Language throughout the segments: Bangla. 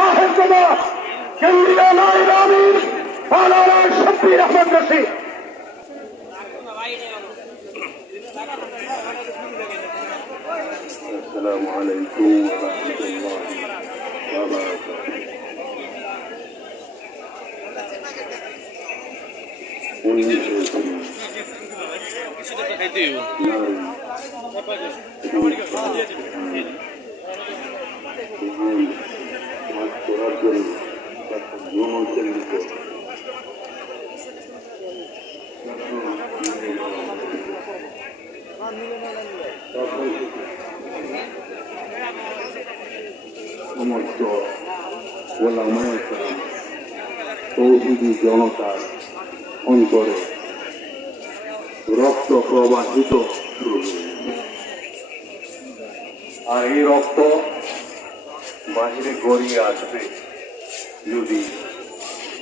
صاحبنا جلي الاء الامير مولانا شبير أحمد نسير السلام عليكم ورحمة الله وبركاته. Thank you. জনকেন্দ্রিত সমস্ত ওলামায় তৌহিদি জনতার অন্তরে রক্ত প্রবাহিত আর এই রক্ত বাহিরে গড়িয়ে আসবে যদি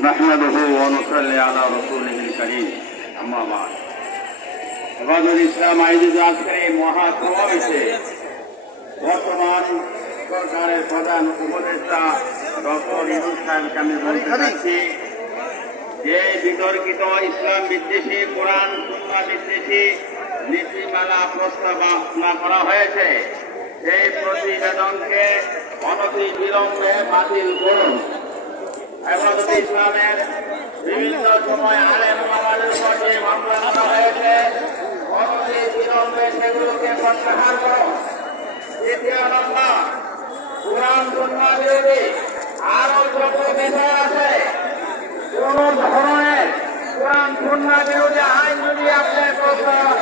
نحمده ونصلي على رسوله الكريم أما بعد হেফাজুল ইসলাম আয়োজিত আজকের এই মহাসমাবেশে বর্তমান সরকারের প্রধান উপদেষ্টা ডক্টর ইনুস সাহেবকে আমি বলতে চাচ্ছি যে বিতর্কিত ইসলাম বিদ্বেষী কোরআন সুন্না বিদ্বেষী নীতিমালা প্রস্তাবনা করা হয়েছে সেই প্রতিবেদনকে অনতি বিলম্বে বাতিল করুন। হেফাজত ইসলামের বিভিন্ন সময় আলেম আমাদের সঙ্গে মামলা করা হয়েছে, অনতি বিলম্বে সেগুলোকে প্রত্যাহার করো দ্বিতীয় নম্বর, কোরআন সুন্না আরও যত বিষয় আছে। কোন ধরনের কোরআন সুন্না বিরোধী আইন যদি আপনি প্রস্তাব